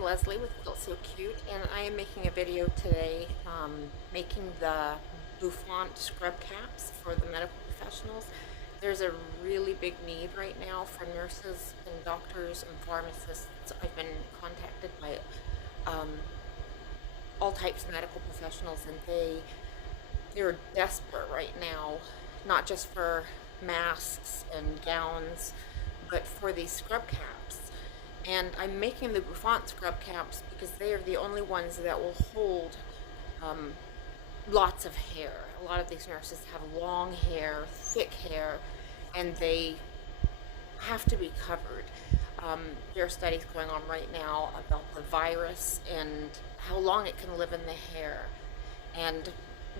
I'm Leslie with Quilt So Cute, and I am making a video today making the Bouffant scrub caps for the medical professionals. There's a really big need right now for nurses and doctors and pharmacists. I've been contacted by all types of medical professionals, and they're desperate right now, not just for masks and gowns, but for these scrub caps. And I'm making the Bouffant scrub caps because they are the only ones that will hold lots of hair. A lot of these nurses have long hair, thick hair, and they have to be covered. There are studies going on right now about the virus and how long it can live in the hair. And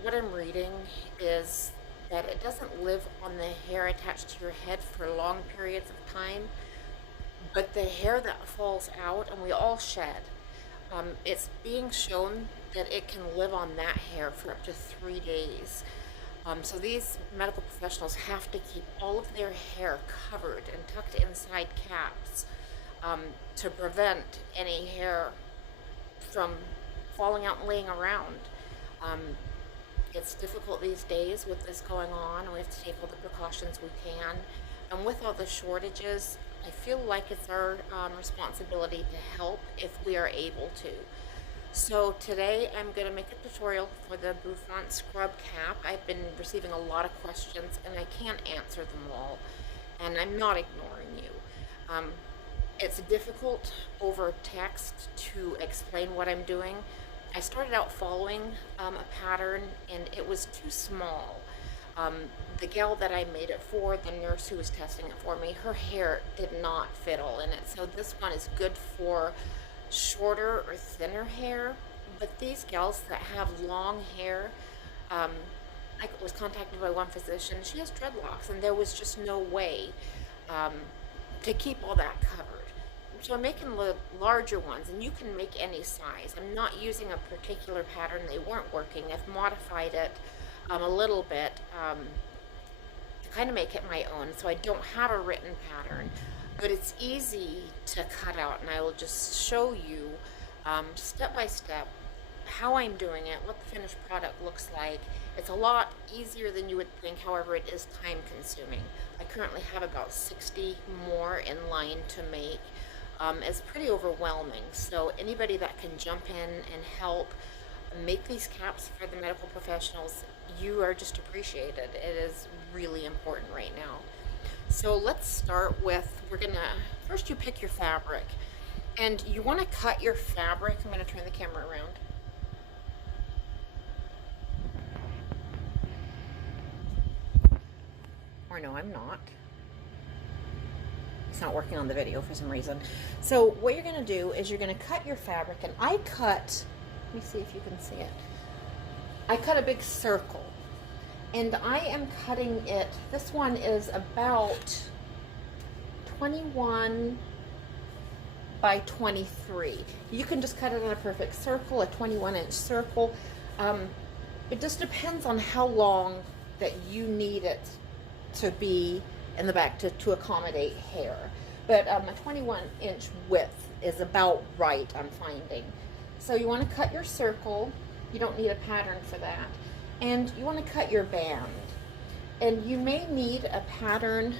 what I'm reading is that it doesn't live on the hair attached to your head for long periods of time, but the hair that falls out, and we all shed, it's being shown that it can live on that hair for up to 3 days. So these medical professionals have to keep all of their hair covered and tucked inside caps to prevent any hair from falling out and laying around. It's difficult these days with this going on, and we have to take all the precautions we can. And with all the shortages, I feel like it's our responsibility to help if we are able to. So today I'm going to make a tutorial for the Bouffant scrub cap. I've been receiving a lot of questions and I can't answer them all, and I'm not ignoring you. It's difficult over text to explain what I'm doing. I started out following a pattern and it was too small. The gal that I made it for, the nurse who was testing it for me, her hair did not fit all in it. So this one is good for shorter or thinner hair. But these gals that have long hair, I was contacted by one physician. She has dreadlocks, and there was just no way to keep all that covered. So I'm making the larger ones, and you can make any size. I'm not using a particular pattern. They weren't working. I've modified it a little bit to kind of make it my own, so I don't have a written pattern, but it's easy to cut out, and I will just show you step by step how I'm doing it, what the finished product looks like. It's a lot easier than you would think, however it is time consuming. I currently have about 60 more in line to make. It's pretty overwhelming, so anybody that can jump in and help make these caps for the medical professionals, you are just appreciated. It is really important right now. So let's start with, first you pick your fabric, and you want to cut your fabric. I'm going to turn the camera around. Or no, I'm not. It's not working on the video for some reason. So what you're going to do is you're going to cut your fabric, and I cut, let me see if you can see it. I cut a big circle, and I am cutting it, this one is about 21 by 23. You can just cut it in a perfect circle, a 21-inch circle. It just depends on how long that you need it to be in the back to accommodate hair. But a 21-inch width is about right, I'm finding. So you want to cut your circle. You don't need a pattern for that. And you want to cut your band. And you may need a pattern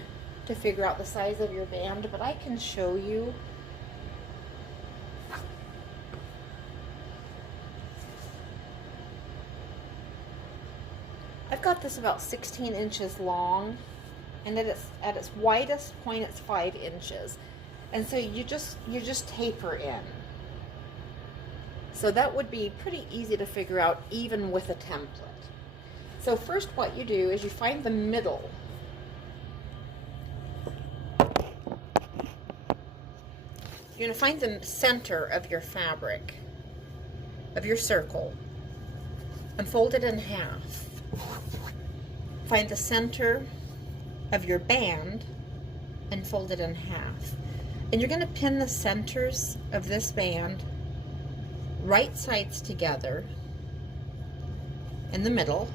to figure out the size of your band, but I can show you. I've got this about 16 inches long, and at its widest point it's 5 inches. And so you just taper in. So that would be pretty easy to figure out even with a template. So first what you do is you find the middle. You're going to find the center of your fabric, of your circle, and fold it in half. Find the center of your band and fold it in half. And you're going to pin the centers of this band right sides together in the middle,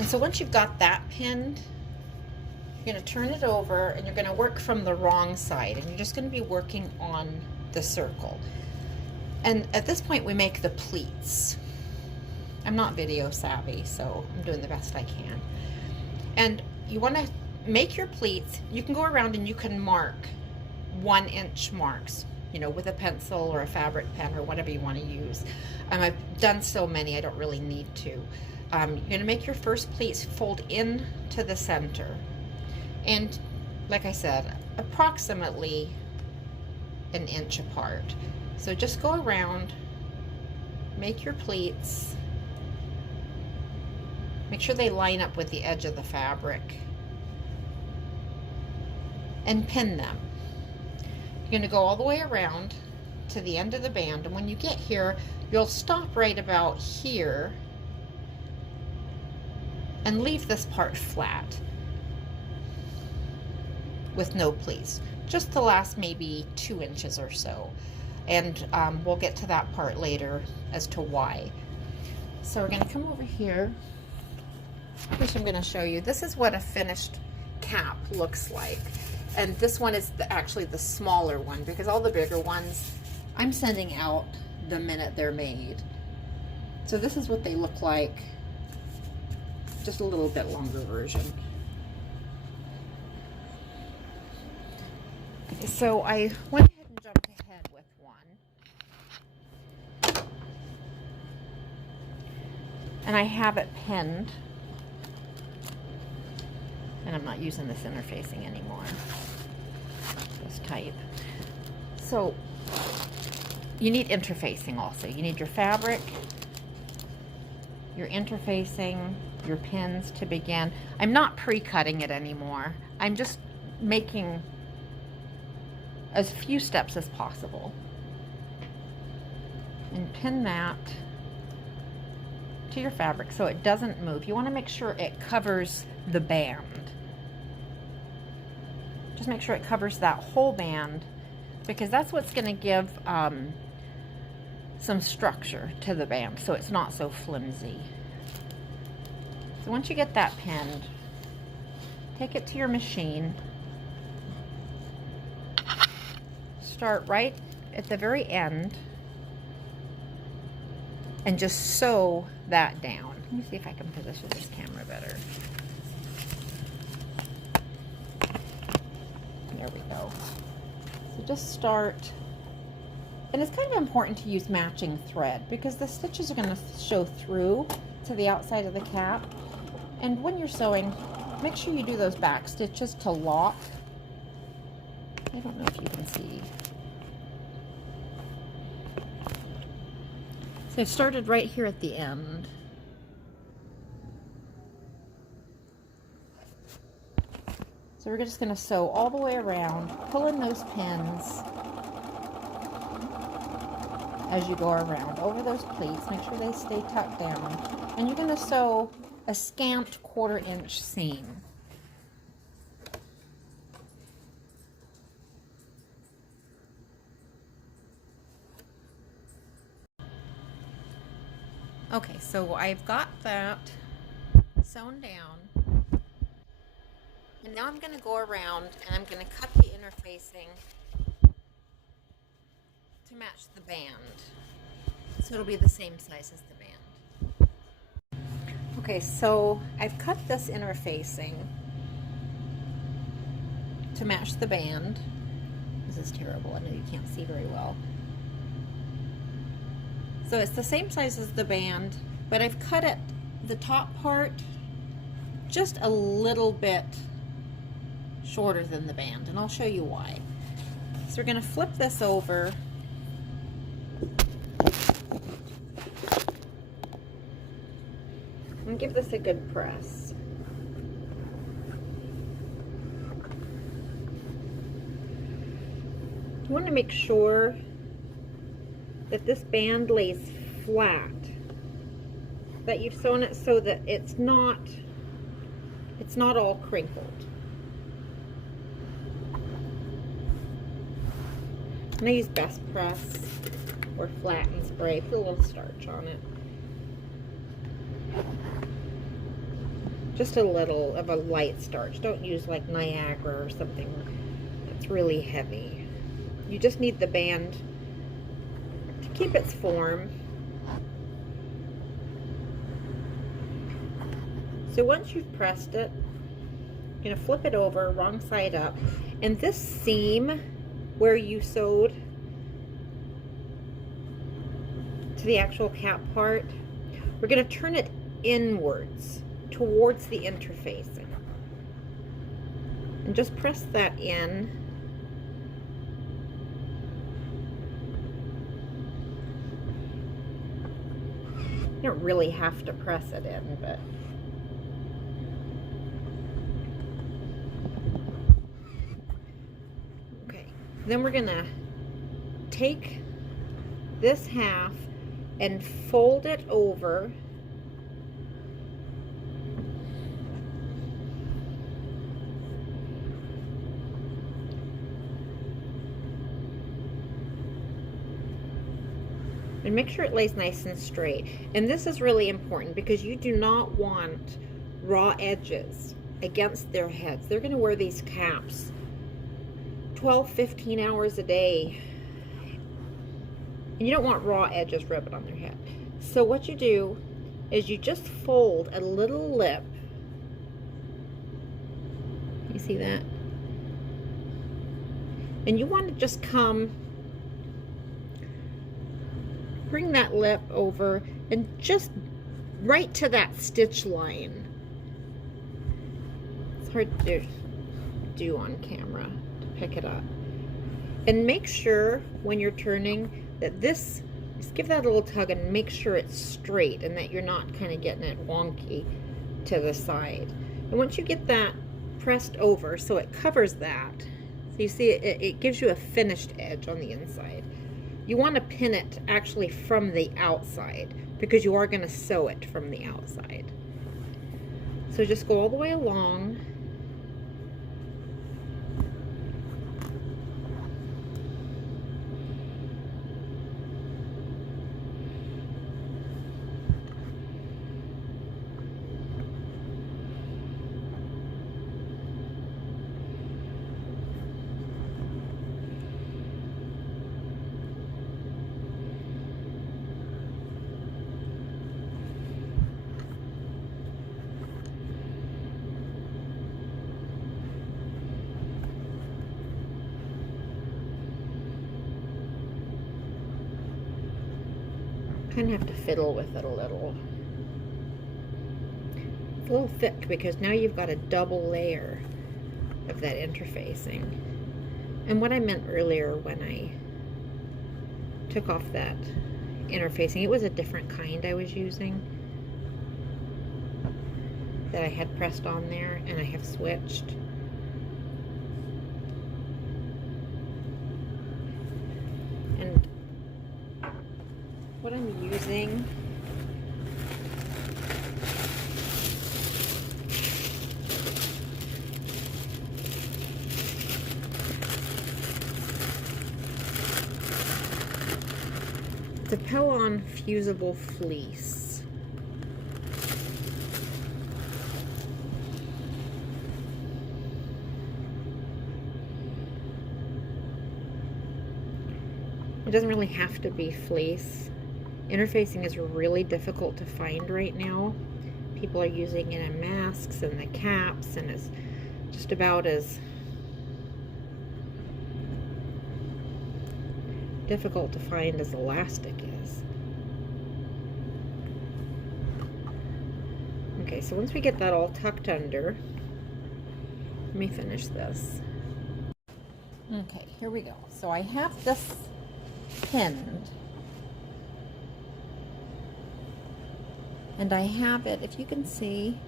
And so once you've got that pinned, you're going to turn it over and you're going to work from the wrong side, and you're just going to be working on the circle. And at this point we make the pleats. I'm not video savvy, so I'm doing the best I can. And you want to make your pleats. You can go around and you can mark 1-inch marks, you know, with a pencil or a fabric pen or whatever you want to use. I've done so many I don't really need to. You're going to make your first pleats fold in to the center, and like I said, approximately 1 inch apart. So just go around, make your pleats, make sure they line up with the edge of the fabric, and pin them. You're going to go all the way around to the end of the band, and when you get here, you'll stop right about here and leave this part flat with no pleats, just the last maybe 2 inches or so. And we'll get to that part later as to why. So we're going to come over here. First I'm going to show you, this is what a finished cap looks like. And this one is actually the smaller one, because all the bigger ones I'm sending out the minute they're made. So this is what they look like, just a little bit longer version. So I went ahead and jumped ahead with one. And I have it pinned. And I'm not using this interfacing anymore. This type. So you need interfacing also. You need your fabric, your interfacing, your pins to begin. I'm not pre-cutting it anymore. I'm just making as few steps as possible. And pin that to your fabric so it doesn't move. You want to make sure it covers the band. Just make sure it covers that whole band, because that's what's going to give some structure to the band so it's not so flimsy. So once you get that pinned, take it to your machine. Start right at the very end and just sew that down. Let me see if I can position this camera better. There we go. So just start, and it's kind of important to use matching thread because the stitches are going to show through to the outside of the cap. And when you're sewing, make sure you do those back stitches to lock. I don't know if you can see. So I started right here at the end. So we're just going to sew all the way around, pull in those pins as you go around over those pleats. Make sure they stay tucked down. And you're going to sew a scant 1/4 inch seam. Okay, so I've got that sewn down. And now I'm going to go around and I'm going to cut the interfacing to match the band. So it'll be the same size as the band. Okay, so I've cut this interfacing to match the band. This is terrible. I know you can't see very well. So it's the same size as the band, but I've cut it, the top part, just a little bit shorter than the band, and I'll show you why. So we're going to flip this over. And give this a good press. You want to make sure that this band lays flat, that you've sewn it so that it's not all crinkled. I'm going to use Best Press or Flat and Spray, put a little starch on it. Just a little of a light starch. Don't use like Niagara or something that's really heavy. You just need the band to keep its form. So once you've pressed it, you're going to flip it over, wrong side up, and this seam where you sewed to the actual cap part, we're going to turn it inwards towards the interfacing. And just press that in. You don't really have to press it in, but okay. Then we're gonna take this half and fold it over and make sure it lays nice and straight. And this is really important because you do not want raw edges against their heads. They're going to wear these caps 12-15 hours a day, and you don't want raw edges rubbing on their head. So what you do is you just fold a little lip. You see that? And you want to just bring that lip over and just right to that stitch line. It's hard to do on camera to pick it up. And make sure when you're turning that just give that a little tug and make sure it's straight and that you're not kind of getting it wonky to the side. And once you get that pressed over so it covers that, so you see it gives you a finished edge on the inside. You want to pin it actually from the outside because you are going to sew it from the outside. So just go all the way along. Kind of have to fiddle with it a little. It's a little thick because now you've got a double layer of that interfacing. And what I meant earlier when I took off that interfacing, it was a different kind I was using that I had pressed on there, and I have switched. And what I'm using it's a Pellon fusible fleece. It doesn't really have to be fleece. Interfacing is really difficult to find right now. People are using it in masks and the caps, and it's just about as difficult to find as elastic is. Okay, so once we get that all tucked under, let me finish this. Okay, here we go. So I have this pinned. And I have it, if you can see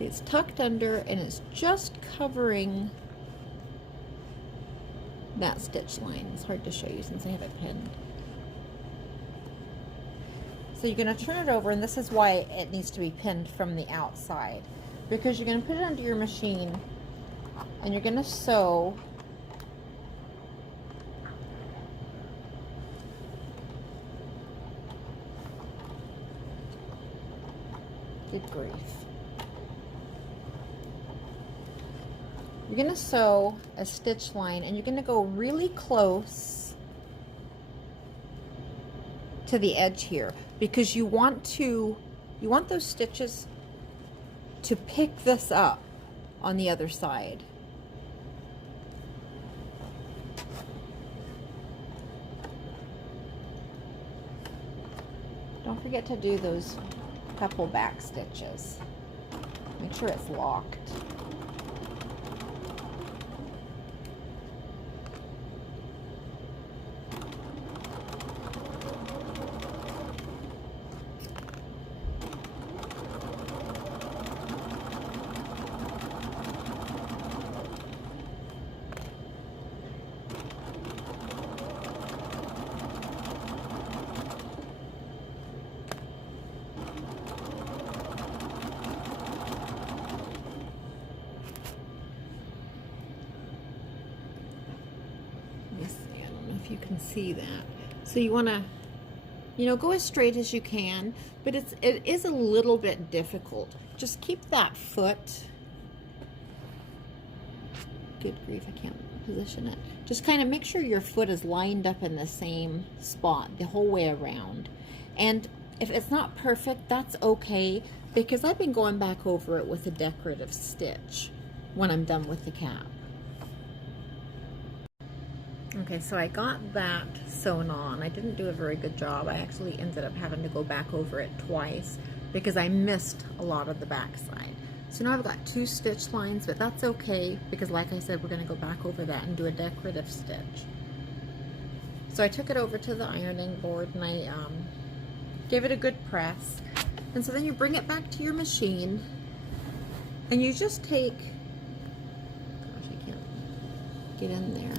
it's tucked under and it's just covering that stitch line. It's hard to show you since I have it pinned. So you're going to turn it over, and this is why it needs to be pinned from the outside, because you're going to put it under your machine and you're going to sew Good grief. You're going to sew a stitch line, and you're going to go really close to the edge here, because you want those stitches to pick this up on the other side. Don't forget to do those couple back stitches. Make sure it's locked. If you can see that. So you want to, go as straight as you can, but it is a little bit difficult. Just keep that foot. Good grief, I can't position it. Just kind of make sure your foot is lined up in the same spot the whole way around. And if it's not perfect, that's okay, because I've been going back over it with a decorative stitch when I'm done with the cap. Okay, so I got that sewn on. I didn't do a very good job. I actually ended up having to go back over it twice because I missed a lot of the back side. So now I've got 2 stitch lines, but that's okay because, like I said, we're going to go back over that and do a decorative stitch. So I took it over to the ironing board and I gave it a good press. And so then you bring it back to your machine and you just take, gosh, I can't get in there.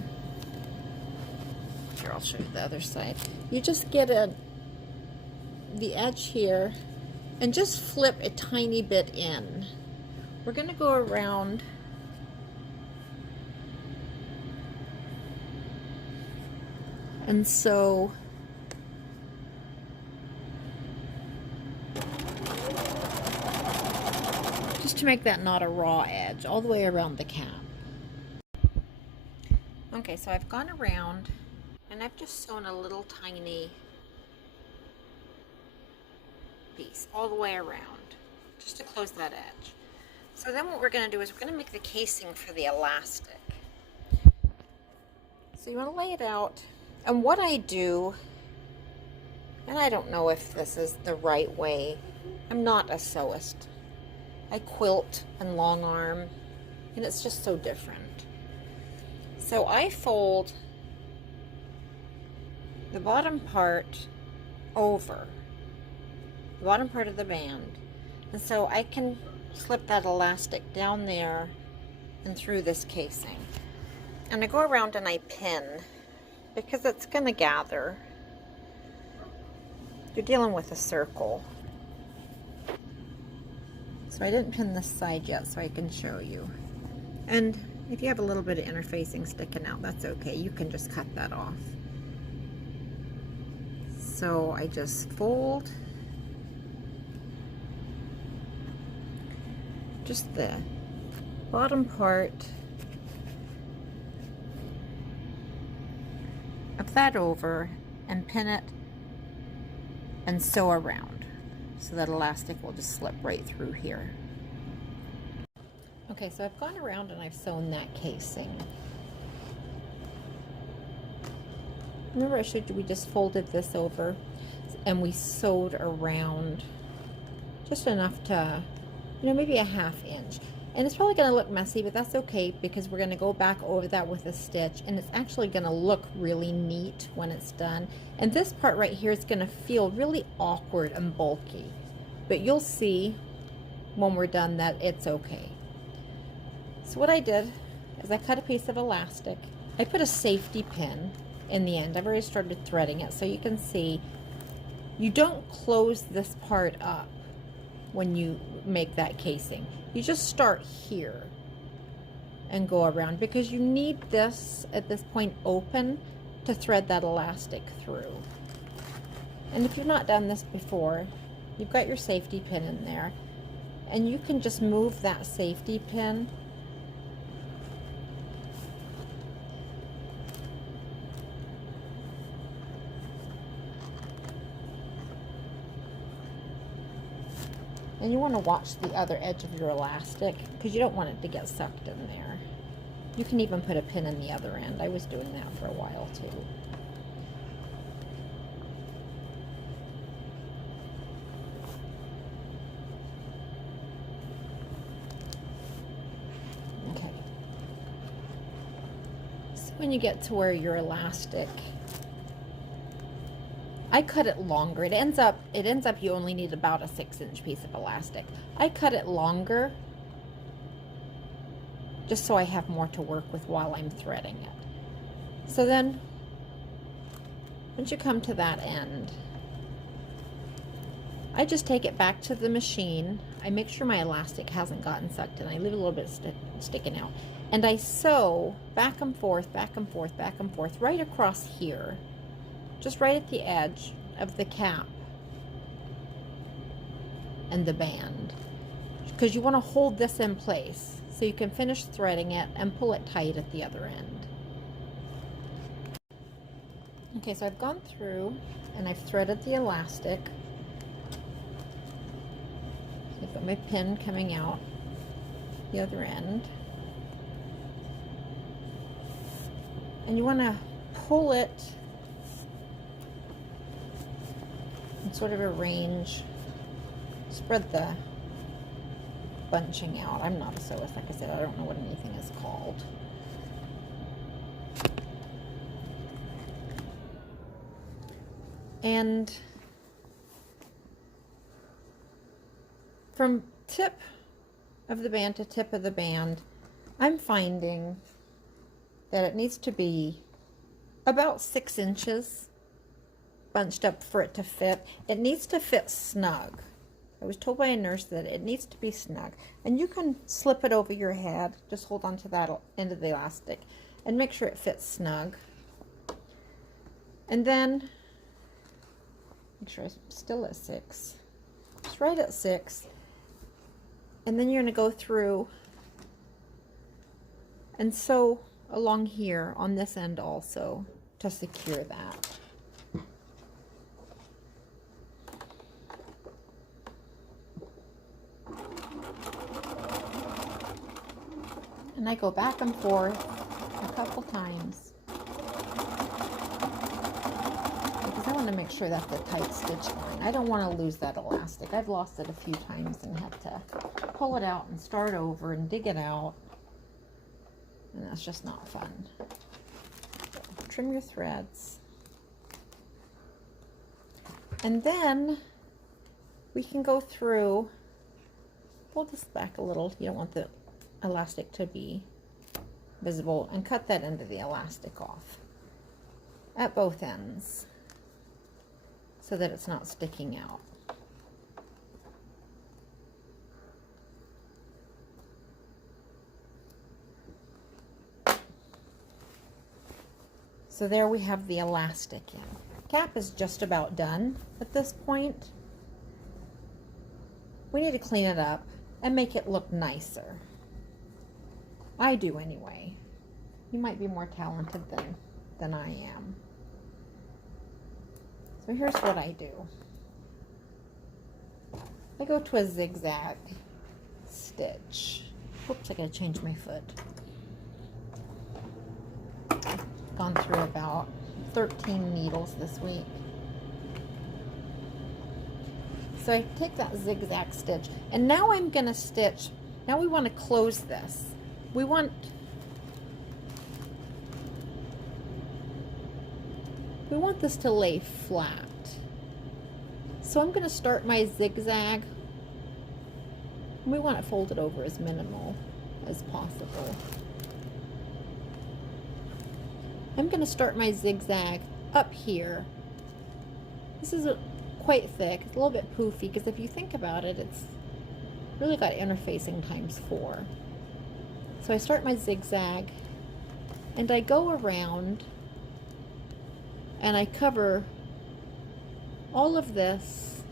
Here, I'll show you the other side. You just get the edge here and just flip a tiny bit in. We're going to go around and sew just to make that not a raw edge all the way around the cap. Okay, so I've gone around and I've just sewn a little tiny piece all the way around just to close that edge. So then what we're going to do is we're going to make the casing for the elastic. So you want to lay it out, and what I do, and I don't know if this is the right way, I'm not a sewist. I quilt and long arm, and it's just so different. So I fold the bottom part over the bottom part of the band, and so I can slip that elastic down there and through this casing, and I go around and I pin because it's going to gather. You're dealing with a circle, so I didn't pin this side yet so I can show you. And if you have a little bit of interfacing sticking out, that's okay, you can just cut that off. So I just fold just the bottom part of that over and pin it and sew around so that elastic will just slip right through here. Okay, so I've gone around and I've sewn that casing. Remember I showed you we just folded this over and we sewed around just enough to, maybe a 1/2 inch. And it's probably going to look messy, but that's okay because we're going to go back over that with a stitch, and it's actually going to look really neat when it's done. And this part right here is going to feel really awkward and bulky, but you'll see when we're done that it's okay. So what I did is I cut a piece of elastic. I put a safety pin in the end. I've already started threading it, so you can see you don't close this part up when you make that casing. You just start here and go around because you need this at this point open to thread that elastic through. And if you've not done this before, you've got your safety pin in there and you can just move that safety pin. And you want to watch the other edge of your elastic because you don't want it to get sucked in there. You can even put a pin in the other end. I was doing that for a while too. Okay. So when you get to where your elastic, I cut it longer. It ends up you only need about a 6-inch piece of elastic. I cut it longer just so I have more to work with while I'm threading it. So then, once you come to that end, I just take it back to the machine. I make sure my elastic hasn't gotten sucked in. I leave a little bit sticking out. And I sew back and forth, back and forth, back and forth, right across here. Just right at the edge of the cap and the band. Because you want to hold this in place so you can finish threading it and pull it tight at the other end. Okay, so I've gone through and I've threaded the elastic. I've got my pin coming out the other end. And you want to pull it in sort of arrange, spread the bunching out. I'm not a sewist, like I said, I don't know what anything is called. And from tip of the band to tip of the band, I'm finding that it needs to be about 6 inches bunched up for it to fit. It needs to fit snug. I was told by a nurse that it needs to be snug. And you can slip it over your head. Just hold on to that end of the elastic and make sure it fits snug. And then make sure I'm still at 6. Just right at 6. And then you're going to go through and sew along here on this end also to secure that. And I go back and forth a couple times because I want to make sure that's the tight stitch line. I don't want to lose that elastic. I've lost it a few times and have to pull it out and start over and dig it out. And that's just not fun. So, trim your threads. And then we can go through, pull this back a little. You don't want the elastic to be visible, and cut that end of the elastic off at both ends so that it's not sticking out. So there we have the elastic in. Cap is just about done at this point. We need to clean it up and make it look nicer. I do anyway. You might be more talented than I am. So here's what I do. I go to a zigzag stitch. Oops, I gotta change my foot. Gone through about 13 needles this week. So I take that zigzag stitch, and now I'm gonna stitch. Now we want to close this. We want this to lay flat. So I'm going to start my zigzag. We want it folded over as minimal as possible. I'm going to start my zigzag up here. This is quite thick. It's a little bit poofy because if you think about it, it's really got interfacing times 4. So I start my zigzag and I go around and I cover all of this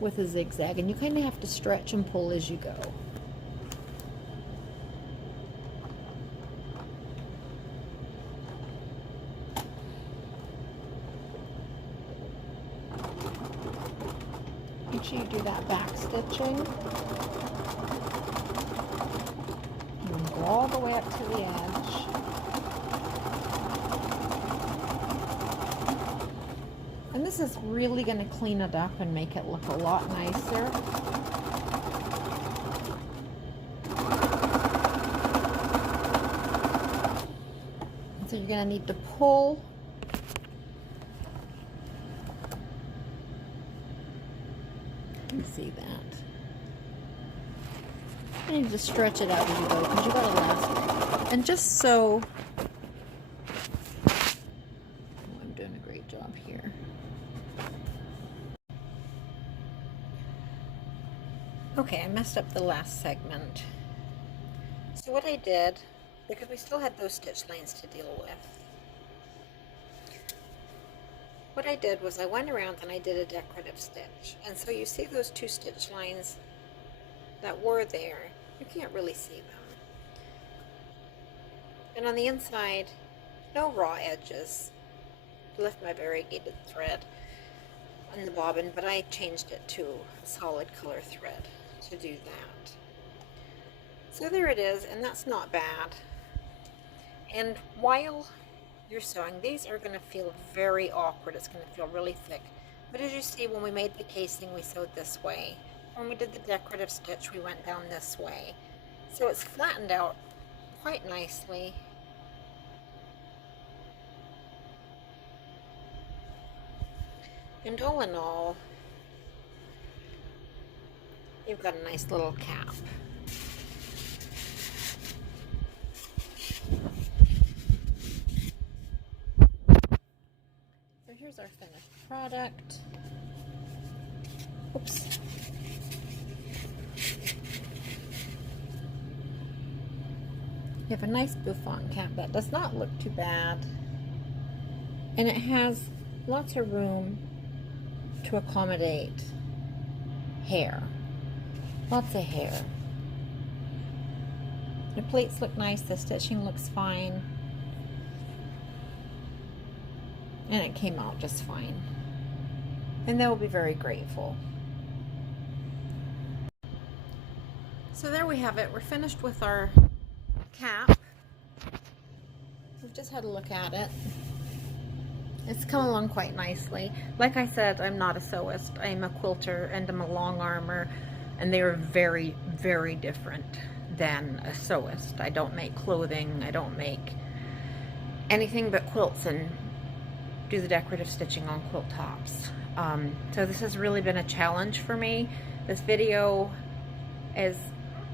with a zigzag, and you kind of have to stretch and pull as you go. Make sure you do that back stitching. And go all the way up to the edge. And this is really going to clean it up and make it look a lot nicer. So you're going to need to pull. You see that. You need to stretch it out as you go because you've got to last. And just so, oh, I'm doing a great job here. Okay, I messed up the last segment. So what I did, because we still had those stitch lines to deal with, what I did was I went around and I did a decorative stitch. And so you see those two stitch lines that were there, you can't really see them. And on the inside, no raw edges. I left my variegated thread on the bobbin, but I changed it to a solid color thread to do that. So there it is, and that's not bad. And while you're sewing, these are going to feel very awkward. It's going to feel really thick. But as you see, when we made the casing, we sewed this way. When we did the decorative stitch, we went down this way. So it's flattened out quite nicely. And all in all, you've got a nice little cap. So here's our finished product. Oops. You have a nice Bouffant cap that does not look too bad. And it has lots of room to accommodate hair. Lots of hair. The plates look nice, the stitching looks fine. And it came out just fine. And they will be very grateful. So there we have it. We're finished with our cap. We've just had a look at it. It's come along quite nicely. Like I said, I'm not a sewist. I'm a quilter and I'm a long armor, and they are very, very different than a sewist. I don't make clothing. I don't make anything but quilts and do the decorative stitching on quilt tops. So this has really been a challenge for me. This video is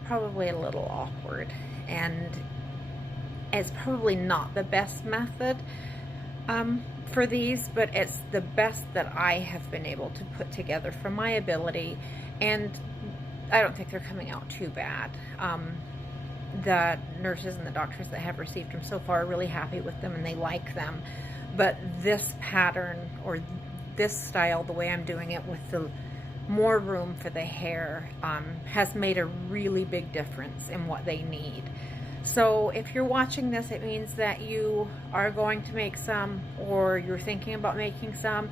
probably a little awkward, and it's probably not the best method for these, but it's the best that I have been able to put together from my ability, and I don't think they're coming out too bad. The nurses and the doctors that have received them so far are really happy with them and they like them, but this pattern or this style, the way I'm doing it with the more room for the hair, has made a really big difference in what they need. So if you're watching this, it means that you are going to make some, or you're thinking about making some.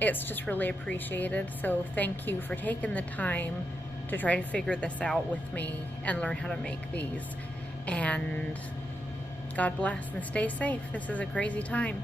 It's just really appreciated. So thank you for taking the time to try to figure this out with me and learn how to make these. And God bless and stay safe. This is a crazy time.